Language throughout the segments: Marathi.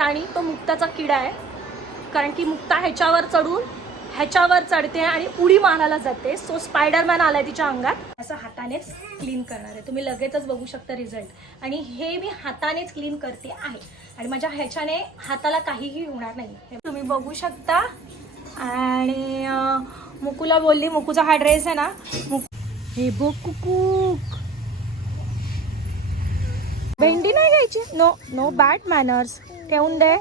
आणि तो मुक्ताचा किडा आहे. कारण की मुक्ता ह्याच्यावर चढून ह्याच्यावर चढते आणि उडी मारायला जाते. सो स्पायडरमॅन आलाय तिच्या अंगात. असं हातानेच क्लीन करणार आहे. तुम्ही लगेचच बघू शकता रिझल्ट आणि हे मी हातानेच क्लीन करते आहे. आणि माझ्या ह्याच्याने हाताला काहीही होणार नाही हे तुम्ही बघू शकता. आणि मुकूला बोलली मुकूचा हा ड्रेस आहे ना? मुकू हे बघ कुकूक भेंडी नाही घ्यायची? नो नो बॅड मॅनर्स ठेवून दे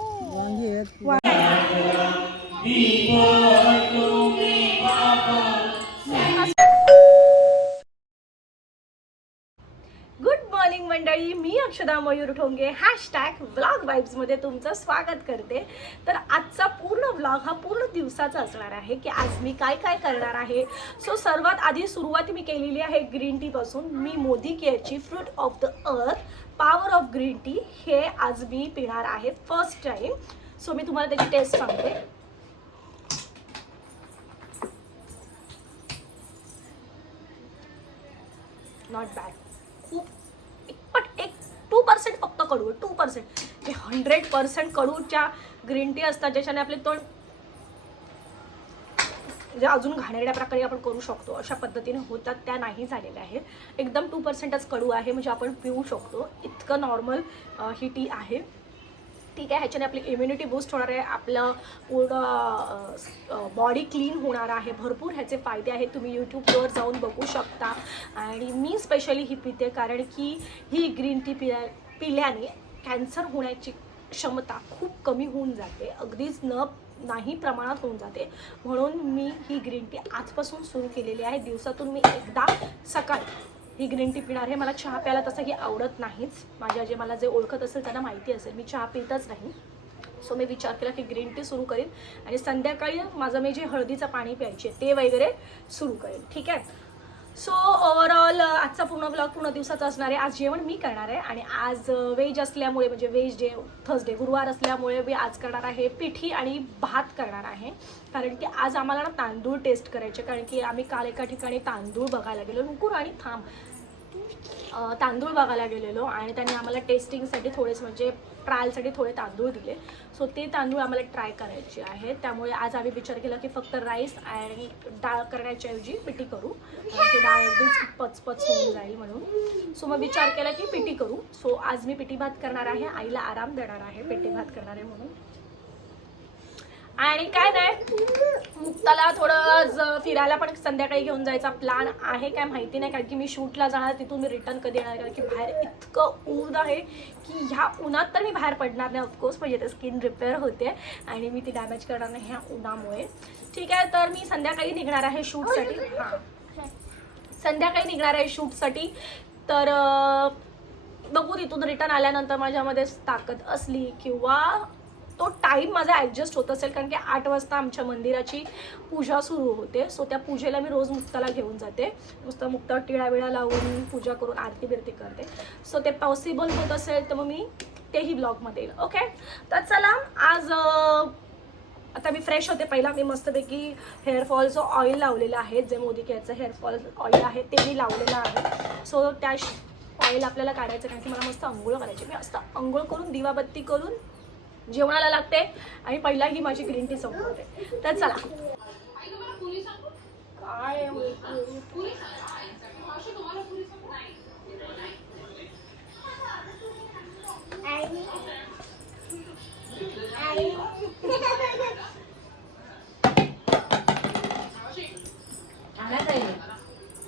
गुड मॉर्निंग मंडळी. मी अक्षदा मयूर ठोंगे. हॅशटॅग व्लॉग वाईब्समध्ये तुमचं स्वागत करते. तर आजचा पूर्ण व्लॉग हा पूर्ण दिवसाचा असणार आहे की आज मी काय काय करणार आहे. सो सर्वात आधी सुरुवात मी केलेली आहे ग्रीन टीपासून मी Modi केअरची fruit of the earth power of green tea हे आज मी पिणार आहे फर्स्ट टाईम सो मी तुम्हाला त्याची टेस्ट सांगते. नॉट बॅड खूप एक पण एक टू पर्सेंट फक्त कडू टू पर्सेंट हे हंड्रेड पर्सेंट कडूच्या ग्रीन टी असतात ज्याच्याने आपले तोंड म्हणजे अजून घाणेरड्या प्रकारे आपण करू शकतो अशा पद्धतीने होतात त्या नाही झालेल्या आहेत. एकदम टू पर्सेंटच कडू आहे म्हणजे आपण पिऊ शकतो. इतकं नॉर्मल ही टी आहे. ठीक आहे ह्याच्याने आपली इम्युनिटी बूस्ट होणार आहे आपलं पूर्ण बॉडी क्लीन होणार आहे. भरपूर ह्याचे फायदे आहेत तुम्ही यूट्यूबवर जाऊन बघू शकता. आणि मी स्पेशली ही पिते कारण की ही ग्रीन टी पिल्या पिल्याने कॅन्सर होण्याची क्षमता खूप कमी होऊन जाते. अगदीच न नाही प्रमाणात होऊन जाते. म्हणून मी ही ग्रीन टी आजपासून सुरू केलेली आहे. दिवसातून मी एकदा सकाळी ही ग्रीन टी पिणार आहे. मला चहा प्यायला तसं की आवडत नाहीच. माझ्या जे मला जे ओळखत असेल त्यांना माहिती असेल. मी चहा पितच नाही. सो मी विचार केला की ग्रीन टी सुरू करेन आणि संध्याकाळी माझं मी जे हळदीचं पाणी प्यायचे ते वगैरे सुरू करेन. ठीक आहे? सो ओव्हरऑल आजचा पूर्ण ब्लॉग पूर्ण दिवसाचा असणार आहे. आज जेवण मी करणार आहे आणि आज व्हेज असल्यामुळे म्हणजे व्हेज डे थर्सडे गुरुवार असल्यामुळे मी आज करणार आहे पिठी आणि भात करणार आहे. कारण की आज आम्हाला ना तांदूळ टेस्ट करायचे. कारण की आम्ही काल एका ठिकाणी तांदूळ बघायला गेलो. नुकूर आणि थांब. तांदूळ बघायला गेलेलो आणि त्यांनी आम्हाला टेस्टिंगसाठी थोडेच म्हणजे ट्रायलसाठी थोडे तांदूळ दिले. सो ते तांदूळ आम्हाला ट्राय करायचे आहेत. त्यामुळे आज आम्ही विचार केला की फक्त राईस आणि डाळ करण्याच्या ऐवजी पिठी करू. की डाळ अगदीच पचपच होऊन जाईल म्हणून. सो मग विचार केला की पिठी करू. सो आज मी पिठी भात करणार आहे. आईला आराम देणार आहे पिठी भात करणार आहे म्हणून. आणि काय नाही? मुक्ताला थोडं फिरायला पण संध्याकाळी घेऊन जायचा प्लॅन आहे काय माहिती नाही कारण की मी शूटला जाणार तिथून मी रिटर्न कधी येणार कारण की बाहेर इतकं ऊन आहे की ह्या उन्हात तर मी बाहेर पडणार नाही ऑफकोर्स म्हणजे ते स्किन रिपेअर होते आणि मी ती डॅमेज करणार नाही ह्या उन्हामुळे. ठीक आहे तर मी संध्याकाळी निघणार आहे शूटसाठी. हां. संध्याकाळी निघणार आहे शूटसाठी. तर बघू तिथून रिटर्न आल्यानंतर माझ्यामध्ये ताकद असली किंवा तो टाईम माझा ॲडजस्ट होत असेल कारण की आठ वाजता आमच्या मंदिराची पूजा सुरू होते. सो त्या पूजेला मी रोज मुक्ताला घेऊन जाते. नुसतं मुक्ता टिळा विळा लावून पूजा करून आरती बिरती करते. सो ते पॉसिबल होत असेल तर मग मी तेही ब्लॉगमध्ये येईल. ओके तर चला आज आता मी फ्रेश होते. पहिला मी मस्तपैकी हेअरफॉलचं ऑइल लावलेलं आहे जे मोदी केअरचं हेअरफॉल ऑइल आहे ते मी लावलेलं आहे. सो त्या ऑइल आपल्याला काढायचं कारण की मला मस्त आंघोळ करायची. मी मस्त आंघोळ करून दिवाबत्ती करून जेवणाला लागते आणि पहिला ही माझी ग्रीन टी संपवते तर चला काय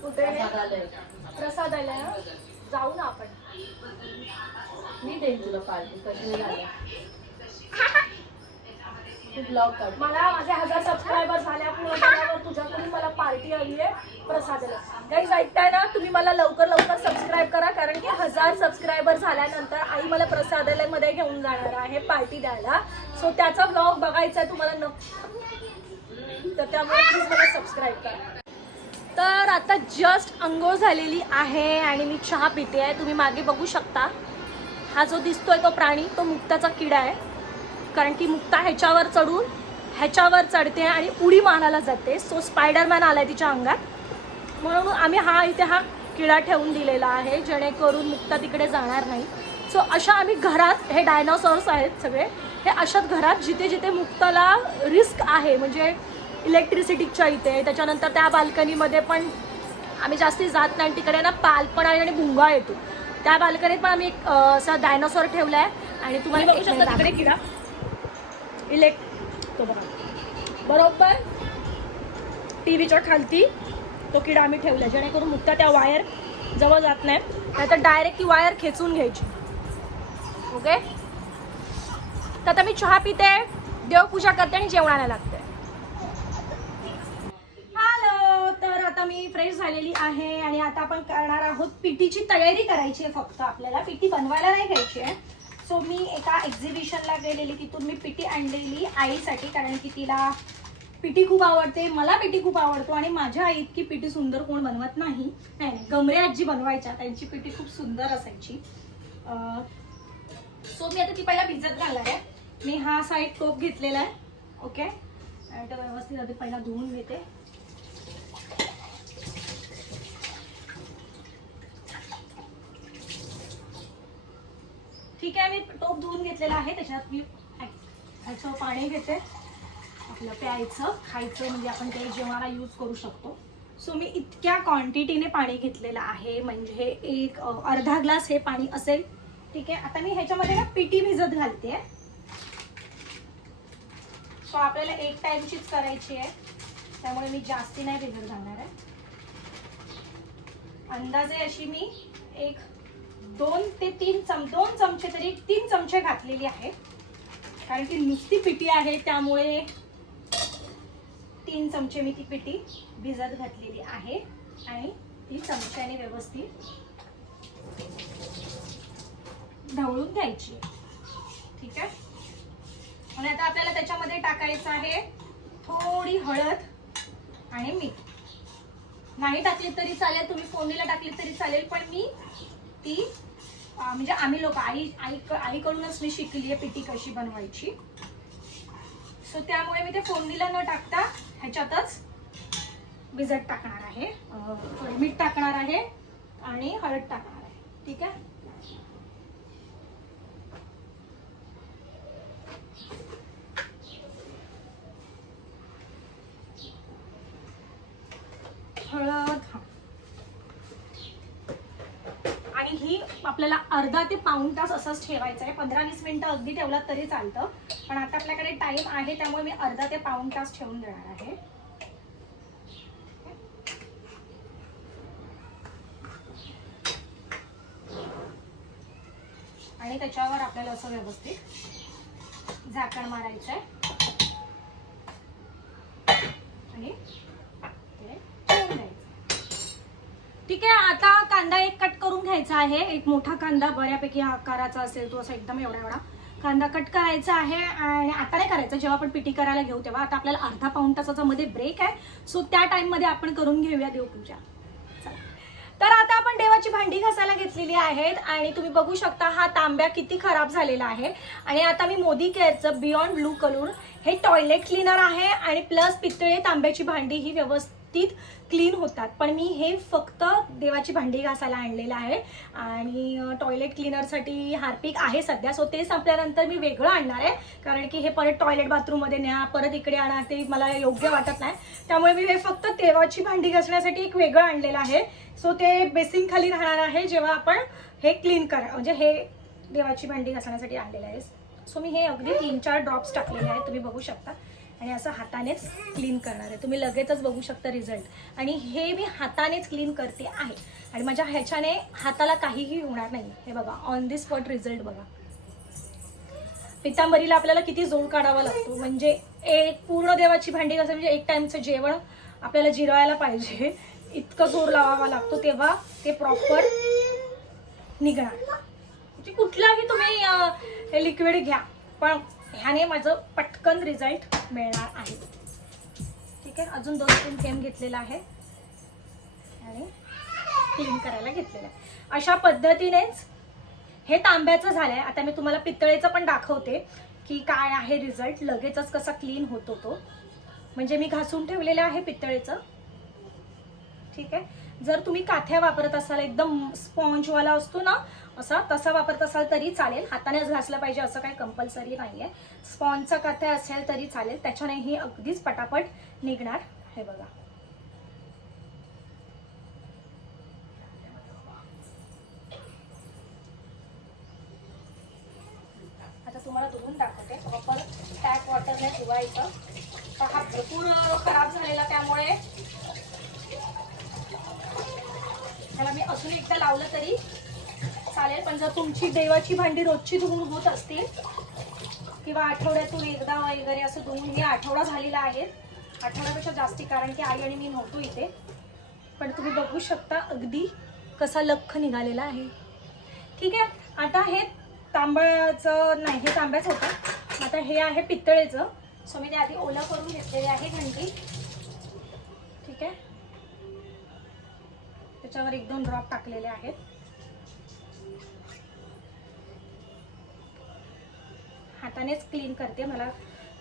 कुठे प्रसाद आलाय ना जाऊ ना आपण मी देईन तुला पार्टी कशी झाली तू ब्लॉग काढ मला माझे हजार सबस्क्रायबर झाल्यामुळे झाल्यावर तुझ्याकडून मला पार्टी आली आहे प्रसादाला गाईज ऐकताय ना तुम्ही मला लवकर लवकर सबस्क्राईब करा कारण की हजार सबस्क्रायबर झाल्यानंतर आई मला प्रसादालयमध्ये घेऊन जाणार आहे पार्टी द्यायला सो त्याचा ब्लॉग बघायचा आहे तुम्हाला न तर त्यामुळे प्लीज मला सबस्क्राईब करा. तर आता जस्ट अंघोळ झालेली आहे आणि मी चहा पिते आहे. तुम्ही मागे बघू शकता. हा जो दिसतोय तो प्राणी तो मुक्ताचा किडा आहे. कारण की मुक्ता ह्याच्यावर चढून ह्याच्यावर चढते आणि उडी मारायला जाते. सो स्पायडरमॅन आलाय तिच्या अंगात. म्हणून आम्ही हा इथे हा किडा ठेवून दिलेला आहे जेणेकरून मुक्ता तिकडे जाणार नाही. सो अशा आम्ही घरात हे डायनॉसॉर्स आहेत सगळे हे अशाच घरात जिथे जिथे मुक्ताला रिस्क आहे म्हणजे इलेक्ट्रिसिटीच्या इथे. त्याच्यानंतर त्या बाल्कनीमध्ये पण आम्ही जास्ती जात नाही. आणि तिकडे ना पाल पण आहे आणि भुंगा येतो. त्या बाल्कनीत पण आम्ही एक असा डायनासॉर ठेवला आहे आणि तुम्हाला बघू शकता तिकडे किडा. इलेक् तो बघा. बरोबर? टी व्हीच्या खालती तो किडा आम्ही ठेवला जेणेकरून मुक्ता त्या वायर जवळ जात नाही. नाहीतर डायरेक्ट ती वायर खेचून घ्यायची. ओके तर आता मी चहा पिते देवपूजा करते आणि जेवणाला लागते हॅलो तर आता मी फ्रेश झालेली आहे आणि आता आपण करणार आहोत पिटीची तयारी करायची आहे फक्त. आपल्याला पिटी बनवायला नाही घ्यायची आहे. सो मी एका एक्झिबिशनला गेलेली तिथून मी पिटी आणलेली आईसाठी कारण की तिला पिठी खूप आवडते मला पिठी खूप आवडतो आणि माझ्या आई इतकी पिटी सुंदर कोण बनवत नाही. नाही नाही गमरे आजी बनवायच्या त्यांची पिठी खूप सुंदर असायची. सो मी आता ती पहिला भिजत घालणार आहे. मी हा असा एक टोप घेतलेला आहे. ओके आणि तो व्यवस्थित आधी पहिला धुवून घेते. ठीक आहे मी टोप धुवून घेतलेला आहे. त्याच्यात मी ह्याचं पाणी घेते. आपलं प्यायचं खायचं म्हणजे आपण ते जेवणाला यूज करू शकतो. सो मी इतक्या क्वांटिटीने पाणी घेतलेलं आहे. म्हणजे एक अर्धा ग्लास हे पाणी असेल. ठीक आहे आता मी ह्याच्यामध्ये ना पिटी भिजत घालते. सो आपल्याला एक टाइमचीच करायची आहे. त्यामुळे मी जास्ती नाही भिजत घालणार आहे. अंदाजे अशी मी एक दोन ते तीन चम दोन चमचे तरी तीन चमचे घातलेली आहे कारण की नुसती पिटी आहे त्यामुळे तीन चमचे मी ती पिटी भिजत घातलेली आहे. आणि ती चमच्याने व्यवस्थित ढवळून घ्यायची. ठीक आहे? आणि आता आपल्याला त्याच्यामध्ये टाकायचं आहे थोडी हळद आणि मीठ. नाही टाकली तरी चालेल तुम्ही फोनीला टाकली तरी चालेल पण मी ती म्हणजे आम्ही लोक आई आई आईकडूनच मी शिकली आहे पिठी कशी बनवायची. सो त्यामुळे मी ते फोडणीला न टाकता ह्याच्यातच भिजत टाकणार आहे. मीठ टाकणार आहे आणि हळद टाकणार आहे. ठीक आहे हळद हा आणि ही आपल्याला अर्धा ते पाऊण तास असंच ठेवायचं आहे पंधरा वीस मिनटं अगदी ठेवलं तरी चालतं. पण आता आपल्याकडे टाइम आहे त्यामुळे मी अर्धा ते पाऊण तास ठेवून देणार आहे. आणि त्याच्यावर आपल्याला असं व्यवस्थित झाकण मारायचं आहे आणि ते ठेवून द्यायचं ठीक आहे आता कांदा एक कट करून घ्यायचा आहे. एक मोठा कांदा बऱ्यापैकी आकाराचा असेल तो असा एकदम एवढा एवढा. कांदा कट करायचा आहे आणि आता नाही करायचं जेव्हा आपण पिटी करायला घेऊ तेव्हा. आता आपल्याला अर्धा पाऊण तासाचा मध्ये ब्रेक आहे. सो त्या टाइममध्ये आपण करून घेऊया देवपूजा चला. तर आता आपण देवाची भांडी घासायला घेतलेली आहेत आणि तुम्ही बघू शकता हा तांब्या किती खराब झालेला आहे. आणि आता मी मोदी केअरचं बियॉन्ड ब्लू कलर हे टॉयलेट क्लीनर आहे आणि प्लस पितळे तांब्याची भांडी ही व्यवस्थित क्लीन होतात. पण मी हे फक्त देवाची भांडी घासायला आणलेलं आहे. आणि टॉयलेट क्लीनरसाठी हार्पिक आहे सध्या. सो ते संपल्यानंतर मी वेगळं आणणार आहे. कारण की हे परत टॉयलेट बाथरूममध्ये न्या परत इकडे आणा ते मला योग्य वाटत नाही. त्यामुळे मी हे फक्त देवाची भांडी घासण्यासाठी एक वेगळं आणलेलं आहे. सो ते बेसिंग खाली राहणार आहे जेव्हा आपण हे क्लीन करा म्हणजे हे देवाची भांडी घासण्यासाठी आणलेलं आहे. सो मी हे अगदी तीन चार ड्रॉप्स टाकलेले आहेत. तुम्ही बघू शकता. आणि असं हातानेच क्लीन करणार आहे. तुम्ही लगेचच बघू शकता रिझल्ट आणि हे मी हातानेच क्लीन करते आहे. आणि माझ्या ह्याच्याने हाताला काहीही होणार नाही. हे बघा ऑन दी स्पॉट रिझल्ट बघा. पितांबरीला आपल्याला किती जोड काढावा लागतो. म्हणजे एक पूर्ण देवाची भांडी कसं म्हणजे एक टाइमचं जेवण आपल्याला जिरवायला पाहिजे. इतकं जोर लावावा लागतो तेव्हा ते प्रॉपर निघणार. म्हणजे कुठलाही तुम्ही हे लिक्विड घ्या. पण ह्याने माझं पटकन रिझल्ट मिळणार आहे. ठीक आहे? अजून दोन तीन थेंब घेतलेला आहे. आणि क्लीन करायला घेतलेलं आहे. अशा पद्धतीनेच हे तांब्याचं झालंय. आता मी तुम्हाला पितळेचं पण दाखवते की काय आहे रिझल्ट लगेचच कसा क्लीन होतो तो. म्हणजे मी घासून ठेवलेलं आहे पितळेचं. ठीक आहे? जर तुम्ही काथ्या वापरत असाल एकदम स्पॉन्जवाला असतो ना असा तसा वापरत असाल तरी चालेल. हातानेच घासला पाहिजे असं काही कंपल्सरी नाही आहे स्पॉन्जचा काथ्या असेल तरी चालेल. त्याच्यानेही अगदीच पटापट निघणार हे बघा. आता तुम्हाला धुवून दाखवते. प्रॉपर टॅप वॉटरने धुवायचं. हा भरपूर खराब झालेला त्यामुळे आम्ही मी अजून एकदा लावलं तरी चालेल. पण जर तुमची देवाची भांडी रोजची धुवून होत असतील किंवा आठवड्यातून एकदा वगैरे असं धुवून हे आठवडा झालेला आहे. आठवड्यापेक्षा जास्ती कारण की आई आणि मी नव्हतो इथे. पण तुम्ही बघू शकता अगदी कसा लख निघालेला आहे. ठीक आहे आता हे तांबळाचं नाही हे तांब्याचं होतं. आता हे आहे पितळेचं. सो मी ते आधी ओलं करून घेतलेले आहे घंटी. त्याच्यावर एक दोन ड्रॉप टाकलेले आहेत. हातानेच क्लीन करते. मला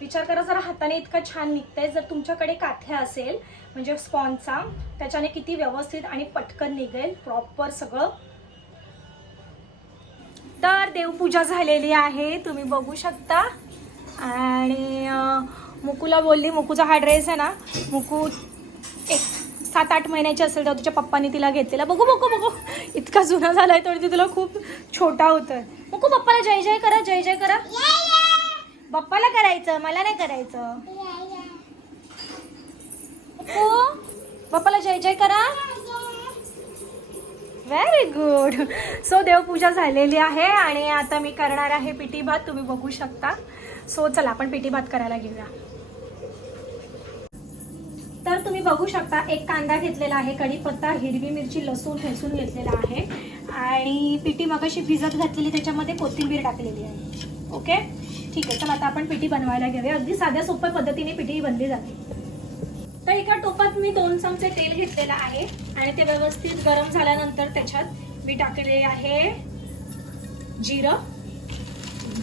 विचार करा जरा हाताने इतकं छान निघतंय. जर तुमच्याकडे काथ्या असेल म्हणजे स्पॉनचा त्याच्याने किती व्यवस्थित आणि पटकन निघेल प्रॉपर सगळं. तर देवपूजा झालेली आहे. तुम्ही बघू शकता. आणि मुकूला बोलली मुकूचा हा ड्रेस आहे ना मुकू सात आठ महिन्याची असेल तेव्हा तिच्या पप्पानी तिला घेतलेला. बघू बघू बघू. इतका जुना झालाय तर तुला खूप छोटा होतोय. मुकू पप्पाला जय जय करा जय जय करा. पप्पाला करायचं मला नाही करायचं. पप्पाला जय जय करा. व्हेरी गुड सो देवपूजा झालेली आहे आणि आता मी करणार आहे पिठी भात तुम्ही बघू शकता. सो चला आपण पिठी भात करायला घेऊया. तर तुम्ही बघू शकता एक कांदा घेतलेला आहे कढीपत्ता हिरवी मिरची लसूण ठेसून घेतलेला आहे. आणि पिठी मगाशी भिजत घातलेली त्याच्यामध्ये कोथिंबीर टाकलेली आहे. ओके? ठीक आहे तर आता आपण पिठी बनवायला घेऊया. अगदी साध्या सोप्या पद्धतीने पिठी बनली जाते. तर एका टोपात मी दोन चमचे तेल घेतलेलं आहे आणि ते व्यवस्थित गरम झाल्यानंतर त्याच्यात मी टाकले आहे जिरं.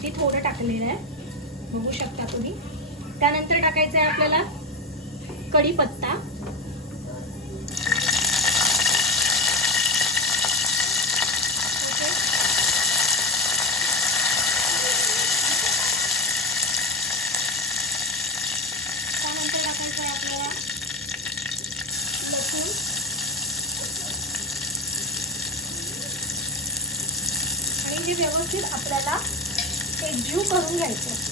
ती थोडं टाकलेलं आहे. बघू शकता तुम्ही. त्यानंतर टाकायचं आहे आपल्याला कढीपत्ता. व्यवस्थित आपल्याला एक आणि व्यवस्थित आपल्याला करून घ्यायचं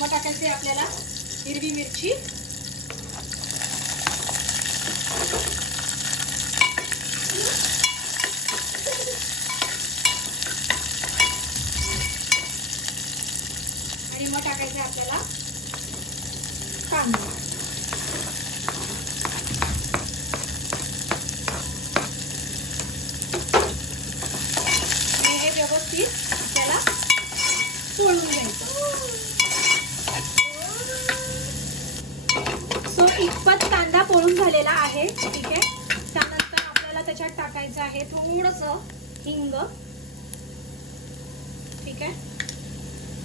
मग टाकायचे आहे आपल्याला हिरवी मिरची आणि मग टाकायचं आहे आपल्याला कांदा आणि हे व्यवस्थित आपल्याला तोडून घ्यायचं सो इतपत कांदा पोळून झालेला आहे ठीक आहे त्यानंतर आपल्याला त्याच्यात टाकायचं आहे थोडस हिंग. ठीक आहे?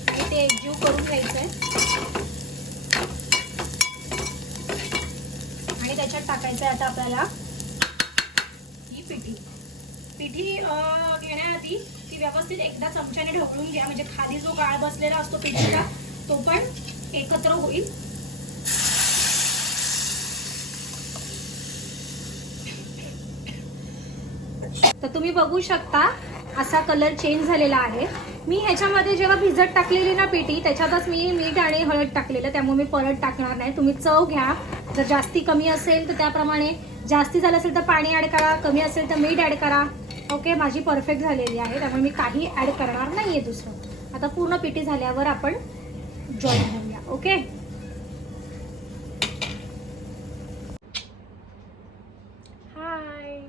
आणि ते एकजीव करून घ्यायचं आहे आणि त्याच्यात टाकायचं आहे आता आपल्याला ही पिठी. पिठी घेण्याआधी ती व्यवस्थित एकदा चमच्याने ढवळून घ्या. म्हणजे खाली जो गाळ बसलेला असतो पिठीचा तो पण एकत्र होईल. तर तुम्ही बघू शकता असा कलर चेंज झालेला आहे. मी ह्याच्यामध्ये जेव्हा भिजत टाकलेली ना पेटी त्याच्यातच मी मीठ आणि हळद टाकलेलं त्यामुळे मी परत टाकणार नाही. तुम्ही चव घ्या. जर जास्ती कमी असेल तर त्याप्रमाणे जास्ती झालं असेल तर पाणी ॲड करा कमी असेल तर मीठ ॲड करा. ओके माझी परफेक्ट झालेली आहे. त्यामुळे मी काही ॲड करणार नाही आहे दुसरं. आता पूर्ण पिठी झाल्यावर आपण जॉईन होऊया ओके हाय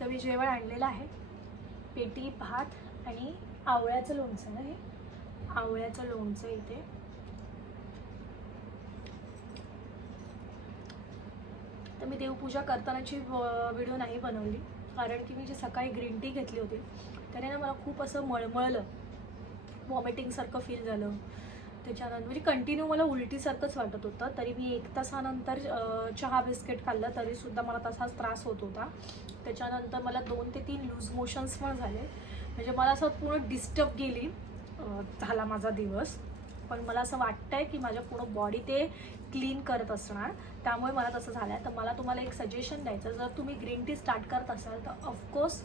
तर मी जेवण आणलेलं आहे. पेटी भात आणि आवळ्याचं लोणचं ना हे आवळ्याचं लोणचं इथे. तर मी देवपूजा करतानाची व्हिडिओ नाही बनवली. कारण की मी जी सकाळी ग्रीन टी घेतली होती त्याने ना मला खूप असं मळमळलं. वॉमिटिंगसारखं फील झालं. त्याच्यानंतर म्हणजे कंटिन्यू मला उलटीसारखंच वाटत होतं. तरी मी एक तासानंतर चहा बिस्किट खाल्लं तरीसुद्धा मला तसाच त्रास होत होता. त्याच्यानंतर मला दोन ते तीन लूज मोशन्स पण झाले. म्हणजे मला असं पूर्ण डिस्टर्ब गेली झाला माझा दिवस. पण मला असं वाटतंय की माझ्या पूर्ण बॉडी ते क्लीन करत असणार. त्यामुळे मला तसं झालं आहे तर मला तुम्हाला एक सजेशन द्यायचं जर तुम्ही ग्रीन टी स्टार्ट करत असाल तर ऑफकोर्स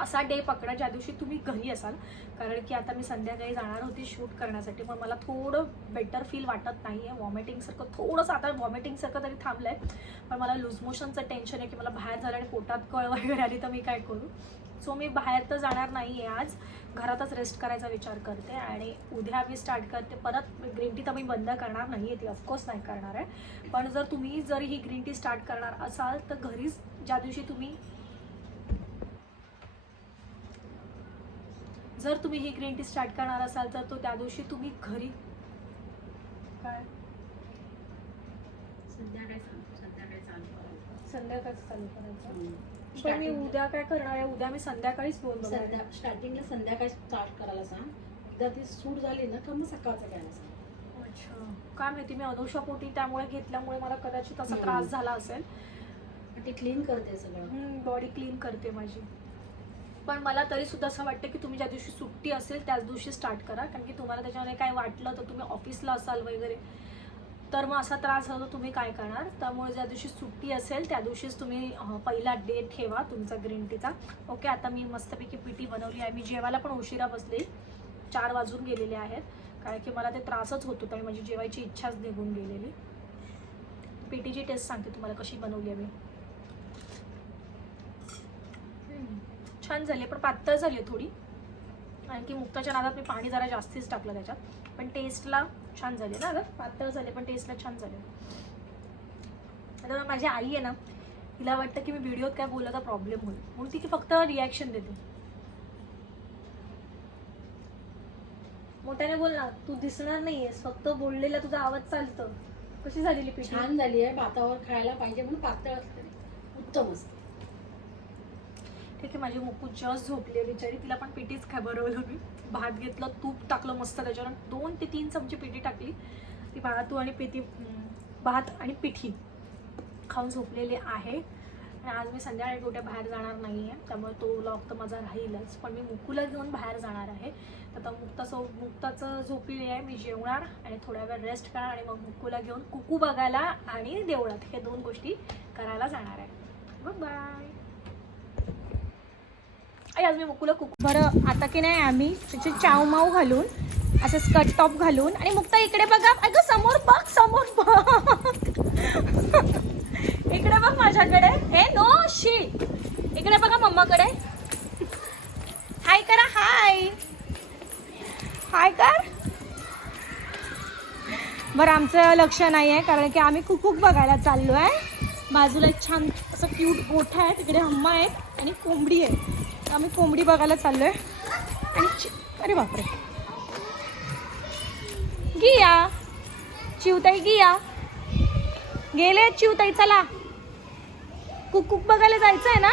असा डे पकडा ज्या दिवशी तुम्ही घरी असाल. कारण की आता मी संध्याकाळी जाणार होती शूट करण्यासाठी मग मला थोडं बेटर फील वाटत नाही आहे वॉमिटिंगसारखं थोडंसं आता वॉमिटिंगसारखं तरी थांबलं आहे पण मला लूज मोशनचं टेन्शन आहे की मला बाहेर झालं आणि पोटात कळ वगैरे आली तर मी काय करू? सो मी बाहेर तर जाणार नाही आहे आज. घरातच रेस्ट करायचा विचार करते आणि उद्या मी स्टार्ट करते. परत ग्रीन टी तर मी बंद करणार नाही आहे ती ऑफकोर्स नाही करणार आहे. पण जर तुम्ही जर ही ग्रीन टी स्टार्ट करणार असाल तर घरीच ज्या दिवशी तुम्ही जर तुम्ही ही ग्रीन टी स्टार्ट करणार असाल तर तो त्या दिवशी तुम्ही घरी काय? संध्याकाळी चालू करायचं. संध्याकाळच चालू करायचं. हम्म. पण मी Starting- उद्या काय करणार आहे? उद्या मी संध्याकाळीच. संध्या स्टार्टिंगला संध्याकाळी स्टार्ट करायला सांग. एकदा ती सूट झाली ना का मग सकाळचं घ्यायला सांग. अच्छा. काय माहिती मी अनुषा पोटी त्यामुळे घेतल्यामुळे मला कदाचित असा. त्रास झाला असेल. ती क्लीन करते सगळं. बॉडी क्लीन करते माझी. पण मला तरी सुद्धा असं वाटतं की तुम्ही ज्या दिवशी सुट्टी असेल त्याच दिवशी स्टार्ट करा. कारण की तुम्हाला त्याच्यामध्ये काय वाटलं तर तुम्ही ऑफिसला असाल वगैरे. तर मग असा त्रास झाला तर तुम्ही काय करणार? त्यामुळे ज्या दिवशी सुट्टी असेल त्या दिवशीच तुम्ही पहिला डे ठेवा तुमचा ग्रीन टीचा ओके आता मी मस्तपैकी पिटी बनवली आहे. मी जेवायला पण उशिरा बसले. चार वाजून गेलेले आहेत. कारण की मला ते त्रासच होत होता. आणि माझी जेवायची इच्छाच निघून गेलेली. पिटीची टेस्ट सांगते तुम्हाला कशी बनवली आहे मी हम्म, छान झाली आहे, पण पातळ झाली आहे थोडी. कारण की मुक्ताच्या नादात मी पाणी जरा जास्तीच टाकलं त्याच्यात. पण टेस्टला छान झाले ना अगं पातळ झाले पण टेस्टला छान झाले आता माझी आई आहे ना तिला वाटतं की मी व्हिडिओत काय बोलायचा प्रॉब्लेम होईल. म्हणून ती फक्त रिॲक्शन देते. मोठ्याने बोल ना तू दिसणार नाहीयेस फक्त बोललेला तुझा आवाज चालतं. कशी झालेली पिठी? छान झाली आहे भातावर खायला पाहिजे म्हणून पातळ असते. उत्तम असते. ठीक आहे माझी मुकू जस्ट झोपली आहे बिचारी तिला पण पिठीच खा बनवलं मी. भात घेतलं तूप टाकलं मस्त त्याच्यावर. दोन ते तीन चमचे पिठी टाकली. ती भातू आणि पिठी भात आणि पिठी खाऊन झोपलेली आहे. आणि आज मी संध्याकाळी कुठे बाहेर जाणार नाही आहे त्यामुळे तो लॉक तर माझा राहीलच. पण मी मुकूला घेऊन बाहेर जाणार आहे. तर आता मुक्ता सो मुक्ताचं झोपलेली आहे मी जेवणार आणि थोड्या वेळ रेस्ट करणार आणि मग मुकूला घेऊन कुकू बघायला आणि देवळात हे दोन गोष्टी करायला जाणार आहे. बाय आज मी मुकुला कुक बरं आता की नाही आम्ही त्याचे चाव माव घालून असं स्कर्ट टॉप घालून आणि मुक्ता इकडे बघा अगं समोर बघ समोर बघ. इकडे बघ माझ्याकडे. हे नो शी इकडे बघा मम्माकडे. हाय करा हाय हाय कर. बरं आमचं लक्ष नाही आहे कारण की आम्ही कुकूक बघायला चाललो आहे बाजूला एक छान असं क्यूट गोठा आहे तिकडे हम्मा आहेत आणि कोंबडी आहे आम्ही कोंबडी बघायला चाललो आहे आणि चि- अरे बापरे. गिया. चिवताई गिया. गेले चिवताई चला. कुकूक बघायला जायचं आहे ना?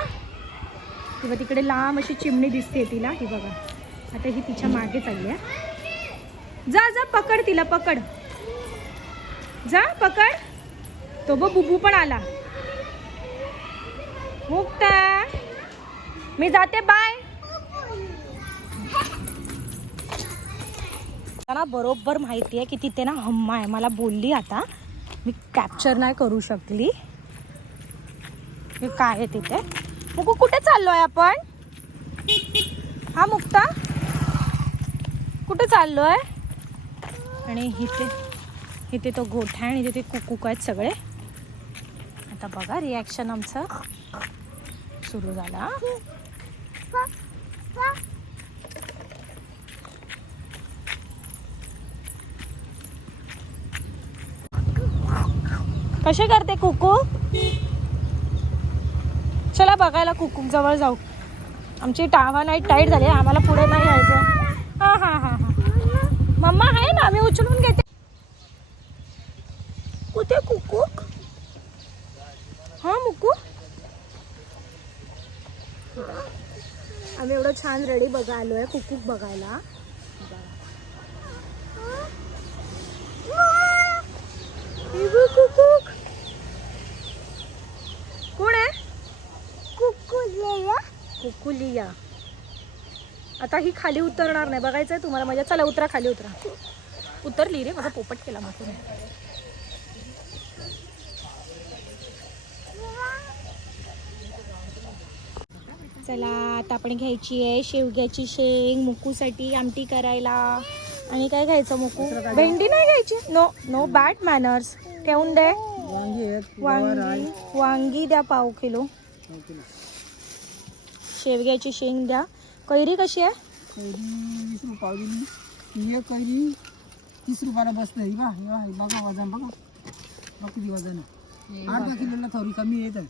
किंवा तिकडे लांब अशी चिमणी दिसते तिला ही बघा. आता ही तिच्यामागे चालली आहे. जा जा पकड तिला पकड. जा पकड. तो बघ बुबू पण आला. मुक्ता. मी जाते बाय. मला बरोबर माहिती आहे की तिथे ना हम्मा आहे. मला बोलली आता. मी कॅप्चर नाही करू शकली. काय आहे तिथे? मुकू कुठे चाललोय आपण? हा मुक्ता? कुठे चाललोय? आणि इथे इथे तो गोठा आहे आणि तिथे कुकूक आहेत सगळे. आता बघा रिॲक्शन आमचं सुरू झाला. कसे करते कुकू? चला बघायला कुकूक जवळ जाऊ. आमची टावा नाईट टाईट झाली आम्हाला पुढे नाही यायचं. हां हां हां हां. मम्मा आहे ना मी उचलून घेते. कुठे कुकूक हा मुकू? छान रेडी बघा आलोय कुकूक बघायला. हे बघ कुकूक. कोण आहे? कुकुलिया. आता ही खाली उतरणार नाही. बघायचंय तुम्हाला माझ्या चला उतरा खाली उतरा. उतरली रे माझा पोपट केला मग चला आता आपण घ्यायची आहे शेवग्याची शेंग मुकूसाठी आमटी करायला. आणि काय घ्यायचं मुकू? भेंडी नाही घ्यायची नो नो बॅड मॅनर्स ठेवून दे. वांगी वांगी वांगी द्या पाव किलो. शेवग्याची शेंग द्या. कैरी कशी आहे? कैरी तीस रुपयाला बसते. बघा वजन बघा. बघ किती वजन आहे. आठ दहा किलोला थोडी कमी येत आहे.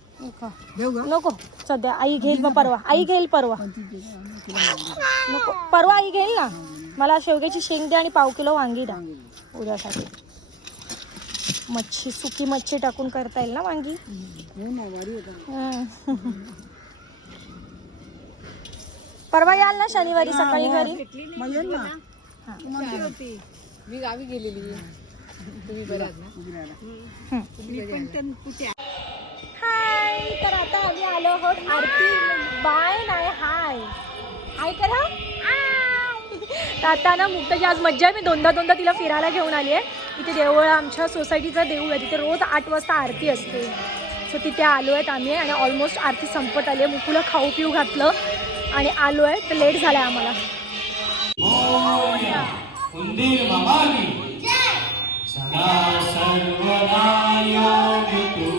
देऊ का? नको. सध्या आई घेईल मग परवा. आई घेईल परवा. किलो. नको. परवा आई घेईल ना? मला शेवग्याची शेंग द्या आणि पाव किलो वांगी द्या. उद्यासाठी. मच्छी सुकी मच्छी टाकून करता येईल ना वांगी? हो ना वारी येतात. परवा याल ना शनिवारी सकाळी घरी? मग येईल ना. हा. होती मी गावी गेलेली तुम्ही ना. हाय तर आता आम्ही आलो आहोत आरती बाय नाही हाय. हाय करा. तर आता ना मुक्ताची आज मज्जा आहे. मी दोनदा दोनदा तिला फिरायला घेऊन आली आहे. इथे देवळ आमच्या सोसायटीचं देऊळ आहे. तिथे रोज आठ वाजता आरती असते. सो तिथे आलो आहेत आम्ही आणि ऑलमोस्ट आरती संपत आली आहे. मुकुला खाऊ पिऊ घातलं आणि आलो आहे. तर लेट झालं आहे आम्हाला સદા સર્વદા યોગિતો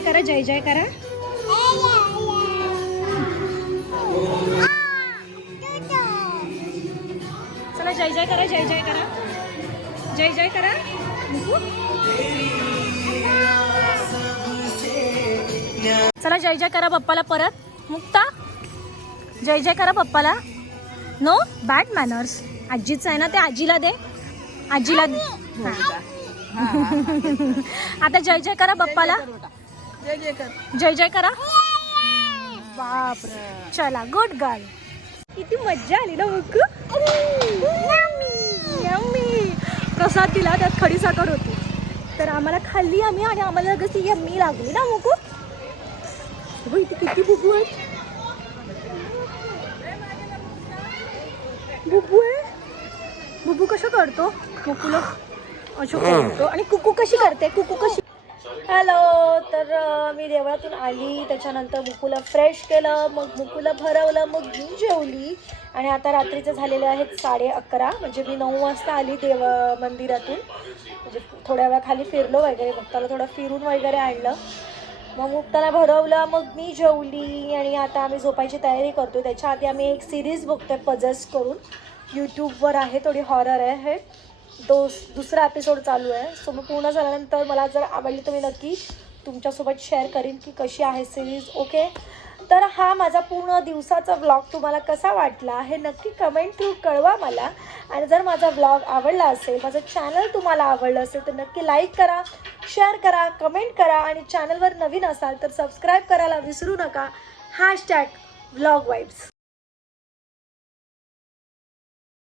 जय जय करा जय जय करा. चला जय जय करा जय जय करा. जय जय करा. चला जय जय करा पप्पाला परत. मुक्ता. जय जय करा पप्पाला. नो बॅड मॅनर्स आजीचं आहे ना ते आजीला दे. आजीला दे हा. आता जय जय करा पप्पाला. जय जय कर जय जय करा. बाप चला गुड गर्ल किती मज्जा आली ना मुक्कू प्रसाद दिला त्यात खडी साखर होती. तर आम्हाला खाल्ली आम्ही आणि आम्हाला कशी यम्मी लागली ना मुकू इथे किती बुबू आहेत बुबू आहे. बुबू कसं करतो? मुकुला असं करतो. आणि कुकू कशी करते? कुकू कशी हॅलो तर मी देवळातून आली. त्याच्यानंतर मुकूला फ्रेश केलं. मग मुकूला भरवलं. मग मी जेवली. आणि आता रात्रीचं झालेलं आहेत साडे अकरा. म्हणजे मी नऊ वाजता आली देव मंदिरातून. म्हणजे थोड्या वेळा खाली फिरलो वगैरे. मुक्ताला थोडं फिरून वगैरे आणलं. मग मुक्ताला भरवलं. मग मी जेवली. आणि आता आम्ही झोपायची तयारी करतो त्याच्या आधी आम्ही एक सिरीज बघतोय पजल्स करून. यूट्यूबवर आहे. थोडी हॉरर आहे. दो दुसरा एपिसोड चालू आहे. सो मग पूर्ण झाल्यानंतर मला जर आवडली तर मी नक्की तुमच्यासोबत शेअर करीन की कशी आहे सिरीज ओके तर हा माझा पूर्ण दिवसाचा व्लॉग तुम्हाला कसा वाटला हे नक्की कमेंट थ्रू कळवा मला. आणि जर माझा व्लॉग आवडला असेल माझं चॅनल तुम्हाला आवडलं असेल तर नक्की लाईक करा शेअर करा कमेंट करा आणि चॅनलवर नवीन असाल तर सबस्क्राईब करायला विसरू नका. Hashtag vlog vibes